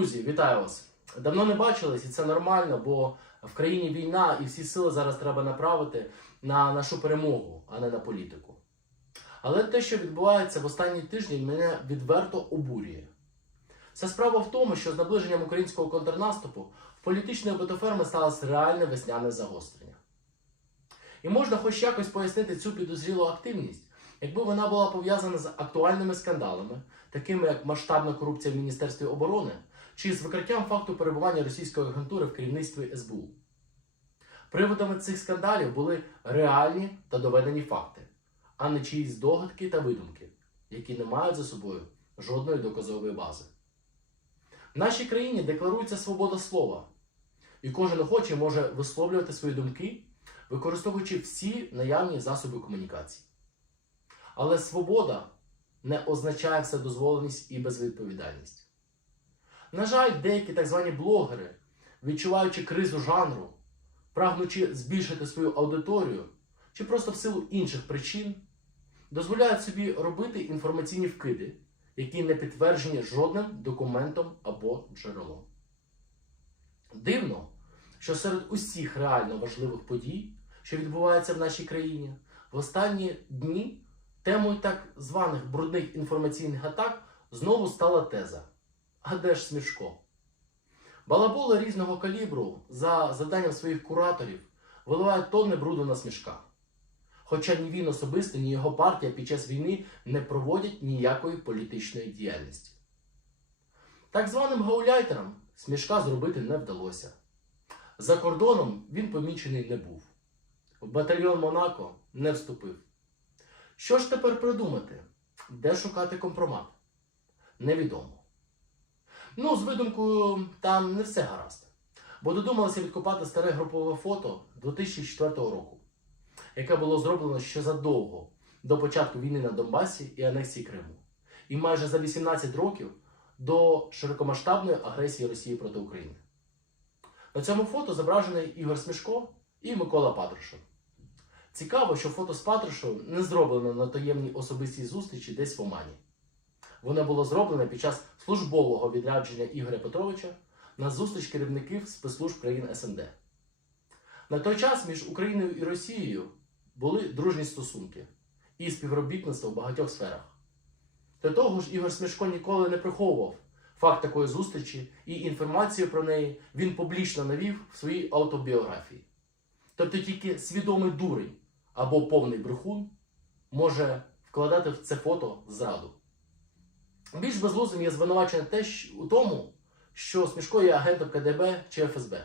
Друзі, вітаю вас! Давно не бачились, і це нормально, бо в країні війна, і всі сили зараз треба направити на нашу перемогу, а не на політику. Але те, що відбувається в останні тижні, мене відверто обурює. Вся справа в тому, що з наближенням українського контрнаступу в політичної ботоферми сталося реальне весняне загострення. І можна хоч якось пояснити цю підозрілу активність, якби вона була пов'язана з актуальними скандалами, такими як масштабна корупція в Міністерстві оборони, чи з викриттям факту перебування російської агентури в керівництві СБУ. Приводами цих скандалів були реальні та доведені факти, а не чиїсь догадки та видумки, які не мають за собою жодної доказової бази. В нашій країні декларується свобода слова, і кожен охочий може висловлювати свої думки, використовуючи всі наявні засоби комунікації. Але свобода не означає вседозволеність і безвідповідальність. На жаль, деякі так звані блогери, відчуваючи кризу жанру, прагнучи збільшити свою аудиторію чи просто в силу інших причин, дозволяють собі робити інформаційні вкиди, які не підтверджені жодним документом або джерелом. Дивно, що серед усіх реально важливих подій, що відбуваються в нашій країні, в останні дні темою так званих брудних інформаційних атак знову стала теза. А де ж Смішко? Балаболи різного калібру за завданням своїх кураторів виливають тонни бруду на смішка. Хоча ні він особисто, ні його партія під час війни не проводять ніякої політичної діяльності. Так званим гауляйтерам смішка зробити не вдалося. За кордоном він помічений не був. В батальйон Монако не вступив. Що ж тепер придумати? Де шукати компромат? Невідомо. Ну, з видумкою там не все гаразд. Бо додумалися відкопати старе групове фото 2004 року, яке було зроблено ще задовго до початку війни на Донбасі і анексії Криму. І майже за 18 років до широкомасштабної агресії Росії проти України. На цьому фото зображений Ігор Смішко і Микола Патрушев. Цікаво, що фото з Патрушев не зроблено на таємній особистій зустрічі десь в Омані. Воно було зроблене під час службового відрядження Ігоря Петровича на зустріч керівників спецслужб країн СНД. На той час між Україною і Росією були дружні стосунки і співробітництво в багатьох сферах. До того ж, Ігор Смішко ніколи не приховував факт такої зустрічі і інформацію про неї він публічно навів в своїй автобіографії. Тобто тільки свідомий дурень або повний брехун може вкладати в це фото зраду. Більш безглуздим є звинувачення те, що- у тому, що Смішко є агентом КДБ чи ФСБ.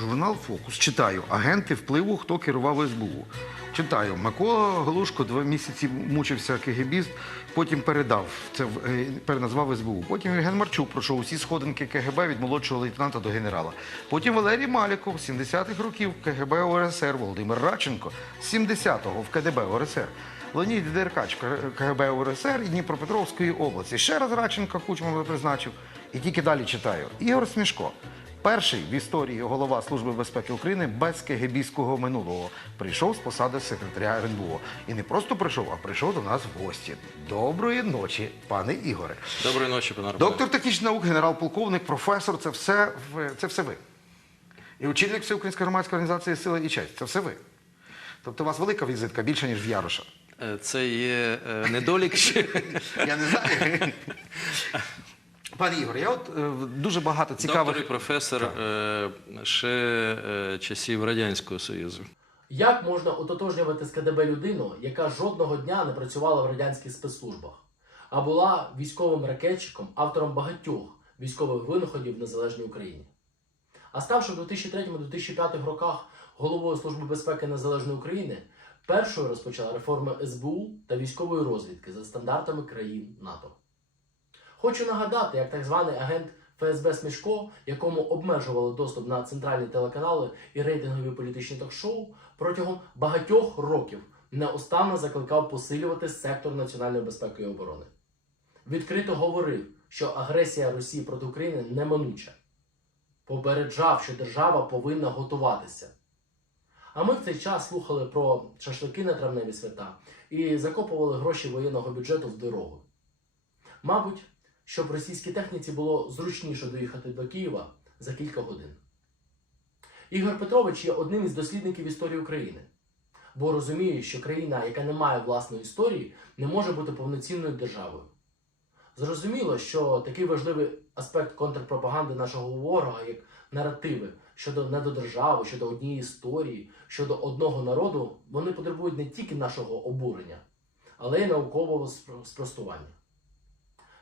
Журнал Фокус читаю. Агенти впливу, хто керував СБУ. Читаю. Микола Галушко два місяці мучився КГБіст, потім передав це е, переназвав СБУ. Потім Євген Марчук пройшов усі сходинки КГБ від молодшого лейтенанта до генерала. Потім Валерій Маліков, 70-х років КГБ УРСР, Володимир Радченко, 70-го в КДБ УРСР. Леонід Деркач, КГБ УРСР і Дніпропетровської області. Ще раз Радченка Кучма призначив. І тільки далі читаю. Ігор Смішко. Перший в історії голова Служби безпеки України без КГБійського минулого прийшов з посади секретаря РНБО. І не просто прийшов, а прийшов до нас в гості. Доброї ночі, пане Ігоре. Доброї ночі, пане Романе. Доктор технічних наук, генерал-полковник, професор це все, це все ви. І учитель Всеукраїнської громадської організації Сила і честь. Це все ви. Тобто у вас велика візитка, більше, ніж в Яроша. Е, Це є е, недолік. Я не знаю. Пане Ігор, я от е, дуже багато цікавих. Доктор і професор е, ще е, часів Радянського Союзу. Як можна ототожнювати з КДБ людину, яка жодного дня не працювала в радянських спецслужбах, а була військовим ракетчиком, автором багатьох військових винаходів в незалежній Україні? А ставши в 2003-2005 роках головою Служби безпеки Незалежної України, першою розпочала реформи СБУ та військової розвідки за стандартами країн НАТО. Хочу нагадати, як так званий агент ФСБ Смішко, якому обмежували доступ на центральні телеканали і рейтингові політичні ток-шоу, протягом багатьох років неустанно закликав посилювати сектор національної безпеки і оборони. Відкрито говорив, що агресія Росії проти України неминуча. Попереджав, що держава повинна готуватися. А ми в цей час слухали про шашлики на травневі свята і закопували гроші воєнного бюджету в дорогу. Мабуть, щоб російській техніці було зручніше доїхати до Києва за кілька годин. Ігор Петрович є одним із дослідників історії України, бо розуміє, що країна, яка не має власної історії, не може бути повноцінною державою. Зрозуміло, що такий важливий аспект контрпропаганди нашого ворога, як наративи щодо недодержави, щодо однієї історії, щодо одного народу, вони потребують не тільки нашого обурення, але й наукового спростування.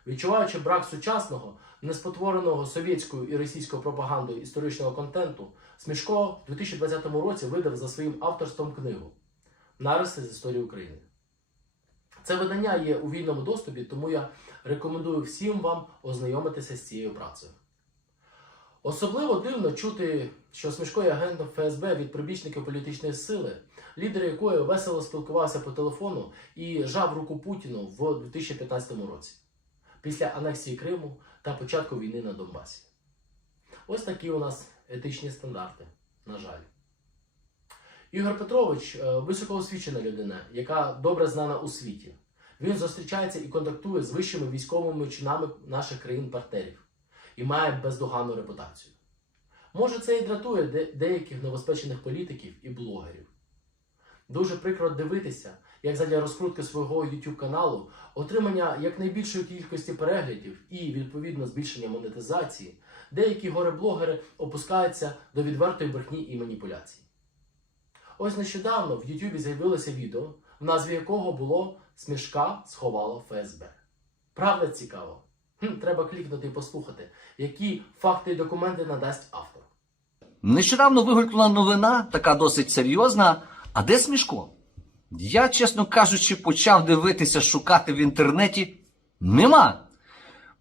Відчуваючи брак сучасного, неспотвореного совєтською і російською пропагандою історичного контенту, Смішко в 2020 році видав за своїм авторством книгу Нариси з історії України. Це видання є у вільному доступі, тому я рекомендую всім вам ознайомитися з цією працею. Особливо дивно чути, що Смішко є агентом ФСБ від прибічників політичної сили, лідер якої весело спілкувався по телефону і жав руку Путіну в 2015 році, після анексії Криму та початку війни на Донбасі. Ось такі у нас етичні стандарти, на жаль. Ігор Петрович е, високоосвічена людина, яка добре знана у світі. Він зустрічається і контактує з вищими військовими чинами наших країн-партнерів і має бездоганну репутацію. Може, це і дратує де- деяких новоспечених політиків і блогерів. Дуже прикро дивитися, як задля розкрутки свого YouTube каналу, отримання якнайбільшої кількості переглядів і відповідно збільшення монетизації, деякі горе-блогери опускаються до відвертої брехні і маніпуляцій. Ось нещодавно в Ютубі з'явилося відео, в назві якого було Смішка сховало ФСБ. Правда цікаво? Треба клікнути і послухати, які факти і документи надасть автор. Нещодавно вигулькнула новина, така досить серйозна. А де Смішко? Я, чесно кажучи, почав дивитися, шукати в інтернеті. Нема.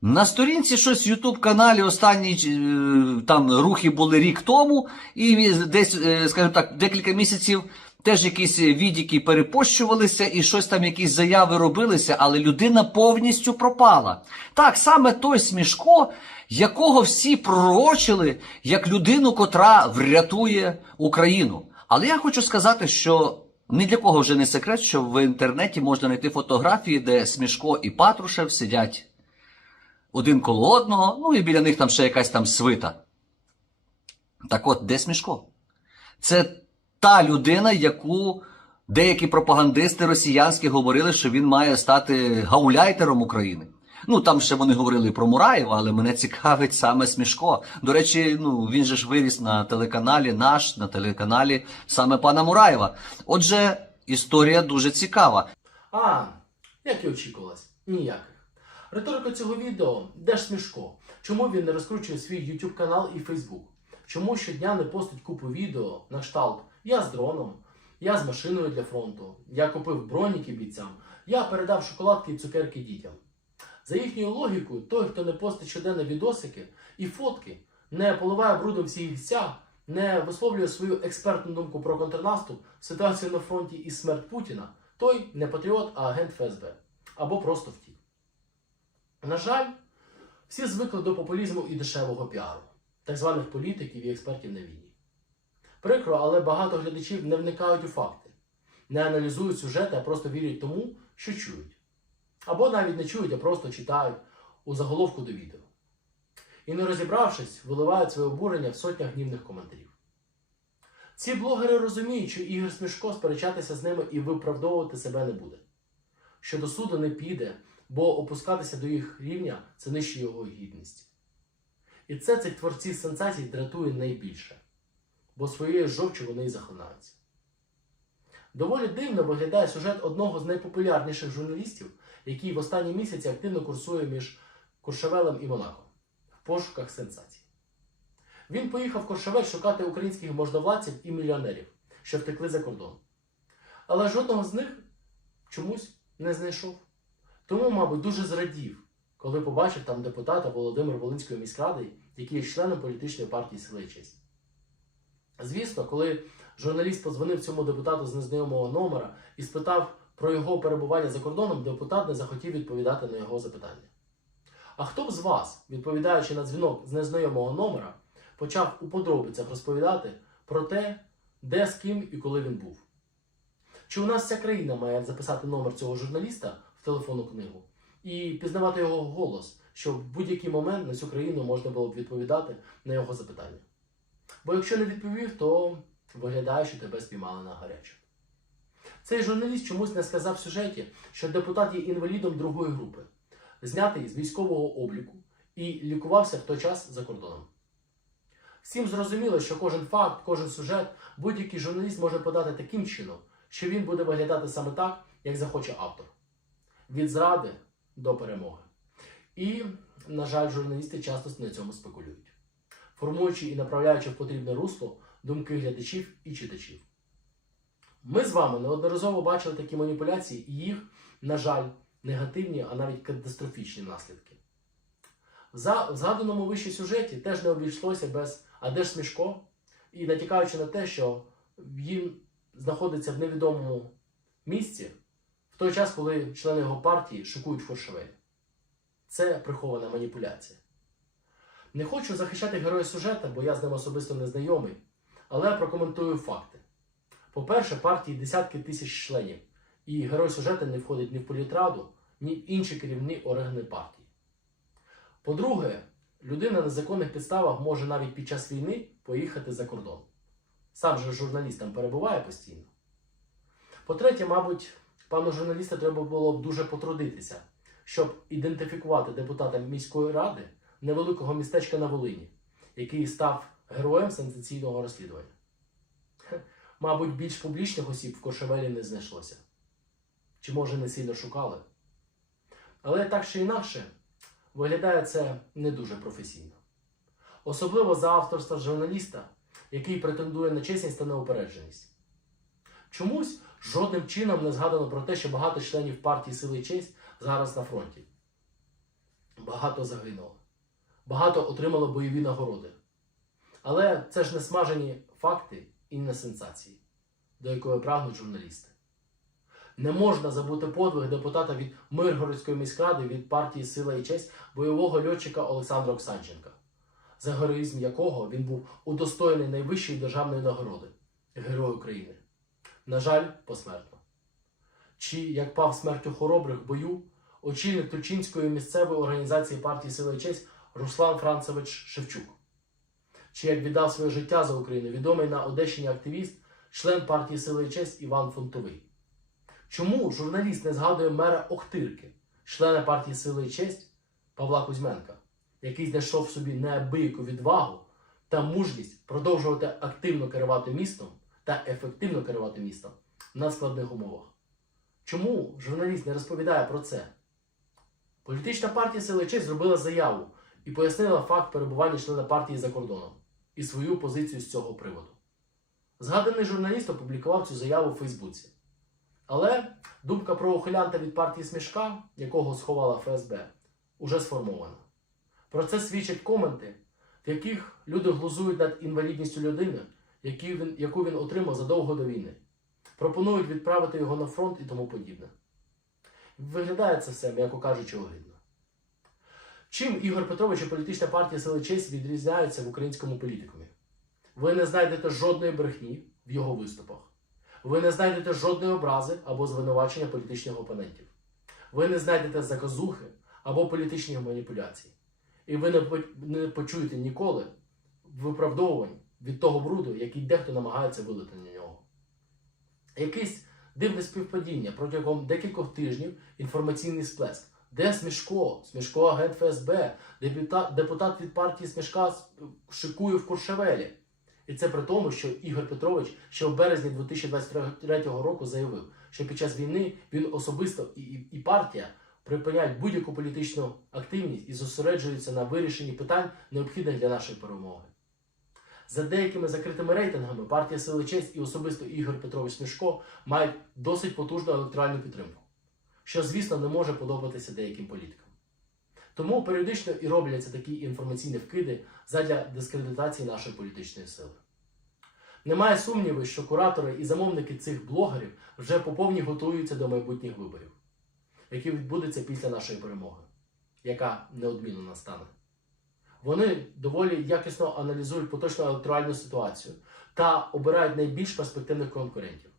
На сторінці щось в Ютуб каналі останні е, там рухи були рік тому, і десь, е, скажімо так, декілька місяців теж якісь відіки перепощувалися, і щось там, якісь заяви робилися, але людина повністю пропала. Так, саме той Смішко, якого всі пророчили як людину, котра врятує Україну. Але я хочу сказати, що ні для кого вже не секрет, що в інтернеті можна знайти фотографії, де Смішко і Патрушев сидять один коло одного, ну і біля них там ще якась там свита. Так от, де Смішко? Це та людина, яку деякі пропагандисти росіянські говорили, що він має стати гауляйтером України. Ну там ще вони говорили про Мураєва, але мене цікавить саме Смішко. До речі, ну він же ж виріс на телеканалі наш, на телеканалі саме пана Мураєва. Отже, історія дуже цікава. А, як і очікувалось, ніяких. Риторика цього відео де ж Смішко? Чому він не розкручує свій YouTube канал і Facebook? Чому щодня не постить купу відео на кшталт Я з дроном, я з машиною для фронту, я купив броніки бійцям, я передав шоколадки і цукерки дітям. За їхньою логікою, той, хто не постить щоденно відосики і фотки, не поливає брудом всі місця, не висловлює свою експертну думку про контрнаступ, ситуацію на фронті і смерть Путіна, той не патріот, а агент ФСБ. Або просто втік. На жаль, всі звикли до популізму і дешевого піару, так званих політиків і експертів на війні. Прикро, але багато глядачів не вникають у факти, не аналізують сюжети, а просто вірять тому, що чують. Або навіть не чують, а просто читають у заголовку до відео. І не розібравшись, виливають своє обурення в сотнях гнівних коментарів. Ці блогери розуміють, що Ігор Смішко сперечатися з ними і виправдовувати себе не буде. Що до суду не піде, бо опускатися до їх рівня це нижче його гідності. І це цих творців сенсацій дратує найбільше, бо своєю жовчю вони і захлинаються. Доволі дивно виглядає сюжет одного з найпопулярніших журналістів, який в останні місяці активно курсує між Куршавелем і Монаком в пошуках сенсацій. Він поїхав в Куршавель шукати українських можновладців і мільйонерів, що втекли за кордон. Але жодного з них чомусь не знайшов. Тому, мабуть, дуже зрадів, коли побачив там депутата Володимир Волинської міськради, який є членом політичної партії Сила і честь. Звісно, коли журналіст подзвонив цьому депутату з незнайомого номера і спитав про його перебування за кордоном, депутат не захотів відповідати на його запитання. А хто б з вас, відповідаючи на дзвінок з незнайомого номера, почав у подробицях розповідати про те, де з ким і коли він був? Чи у нас вся країна має записати номер цього журналіста в телефонну книгу і пізнавати його голос, що в будь-який момент на цю країну можна було б відповідати на його запитання. Бо якщо не відповів, то виглядає, що тебе спіймали на гарячу. Цей журналіст чомусь не сказав в сюжеті, що депутат є інвалідом другої групи, знятий з військового обліку і лікувався в той час за кордоном. Всім зрозуміло, що кожен факт, кожен сюжет будь-який журналіст може подати таким чином, що він буде виглядати саме так, як захоче автор. Від зради до перемоги. І, на жаль, журналісти часто на цьому спекулюють, формуючи і направляючи в потрібне русло думки глядачів і читачів. Ми з вами неодноразово бачили такі маніпуляції і їх, на жаль, негативні, а навіть катастрофічні наслідки. В згаданому вище сюжеті теж не обійшлося без «А де ж Смішко?» і натякаючи на те, що він знаходиться в невідомому місці в той час, коли члени його партії шокують Фуршевель. Це прихована маніпуляція. Не хочу захищати героя сюжета, бо я з ним особисто не знайомий, але прокоментую факти. По-перше, партії десятки тисяч членів, і герой сюжету не входить ні в політраду, ні в інші керівні органи партії. По-друге, людина на законних підставах може навіть під час війни поїхати за кордон. Сам же журналіст там перебуває постійно. По-третє, мабуть, пану журналісту треба було б дуже потрудитися, щоб ідентифікувати депутата міської ради невеликого містечка на Волині, який став героєм сенсаційного розслідування. Мабуть, більш публічних осіб в Кошевелі не знайшлося. Чи може не сильно шукали? Але так чи інакше, виглядає це не дуже професійно. Особливо за авторства журналіста, який претендує на чесність та неупередженість. Чомусь жодним чином не згадано про те, що багато членів партії Сили честь зараз на фронті. Багато загинуло. Багато отримало бойові нагороди. Але це ж не смажені факти і не сенсації, до якої прагнуть журналісти. Не можна забути подвиг депутата від Миргородської міськради від партії Сила і честь бойового льотчика Олександра Оксанченка, за героїзм якого він був удостоєний найвищої державної нагороди Герой України. На жаль, посмертно. Чи як пав смертю хоробрих в бою, очільник Тучинської місцевої організації партії Сила і честь Руслан Францевич Шевчук. Чи як віддав своє життя за Україну відомий на Одещині активіст, член партії Сила і честь Іван Фонтовий. Чому журналіст не згадує мера Охтирки, члена партії Сили і честь Павла Кузьменка, який знайшов в собі неабияку відвагу та мужність продовжувати активно керувати містом та ефективно керувати містом на складних умовах? Чому журналіст не розповідає про це? Політична партія Сили і честь зробила заяву і пояснила факт перебування члена партії за кордоном і свою позицію з цього приводу. Згаданий журналіст опублікував цю заяву у Фейсбуці. Але думка про ухилянта від партії Смішка, якого сховала ФСБ, уже сформована. Про це свідчать коменти, в яких люди глузують над інвалідністю людини, яку він отримав задовго до війни. Пропонують відправити його на фронт і тому подібне. Виглядає це все, м'яко кажучи, огидно. Чим Ігор Петрович і політична партія Сили честь відрізняються в українському політикумі? Ви не знайдете жодної брехні в його виступах. Ви не знайдете жодної образи або звинувачення політичних опонентів. Ви не знайдете заказухи або політичних маніпуляцій. І ви не почуєте ніколи виправдовувань від того бруду, який дехто намагається вилити на нього. Якесь дивне співпадіння протягом декількох тижнів інформаційний сплеск. Де Смішко? Смішко агент ФСБ, депутат, депутат від партії Смішка шикує в Куршевелі. І це при тому, що Ігор Петрович ще в березні 2023 року заявив, що під час війни він особисто і, і, і партія припиняють будь-яку політичну активність і зосереджуються на вирішенні питань, необхідних для нашої перемоги. За деякими закритими рейтингами партія Сили честь і особисто Ігор Петрович Смішко мають досить потужну електоральну підтримку, що, звісно, не може подобатися деяким політикам. Тому періодично і робляться такі інформаційні вкиди задля дискредитації нашої політичної сили. Немає сумніву, що куратори і замовники цих блогерів вже по повній готуються до майбутніх виборів, які відбудуться після нашої перемоги, яка неодмінно настане. Вони доволі якісно аналізують поточну електоральну ситуацію та обирають найбільш перспективних конкурентів,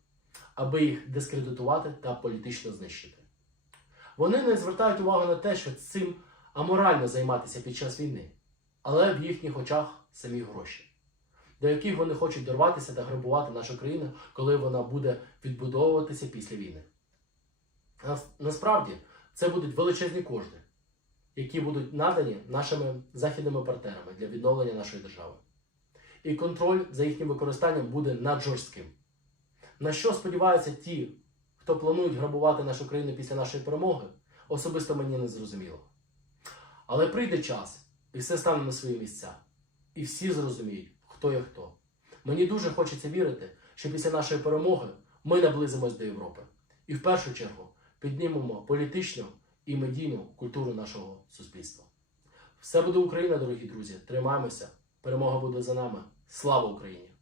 аби їх дискредитувати та політично знищити. Вони не звертають увагу на те, що цим аморально займатися під час війни, але в їхніх очах самі гроші, до яких вони хочуть дорватися та грабувати нашу країну, коли вона буде відбудовуватися після війни. Насправді це будуть величезні кошти, які будуть надані нашими західними партнерами для відновлення нашої держави. І контроль за їхнім використанням буде наджорстким. На що сподіваються ті, хто планують грабувати нашу країну після нашої перемоги, особисто мені не зрозуміло. Але прийде час, і все стане на свої місця. І всі зрозуміють, хто є хто. Мені дуже хочеться вірити, що після нашої перемоги ми наблизимось до Європи. І в першу чергу піднімемо політичну і медійну культуру нашого суспільства. Все буде Україна, дорогі друзі. Тримаємося. Перемога буде за нами. Слава Україні!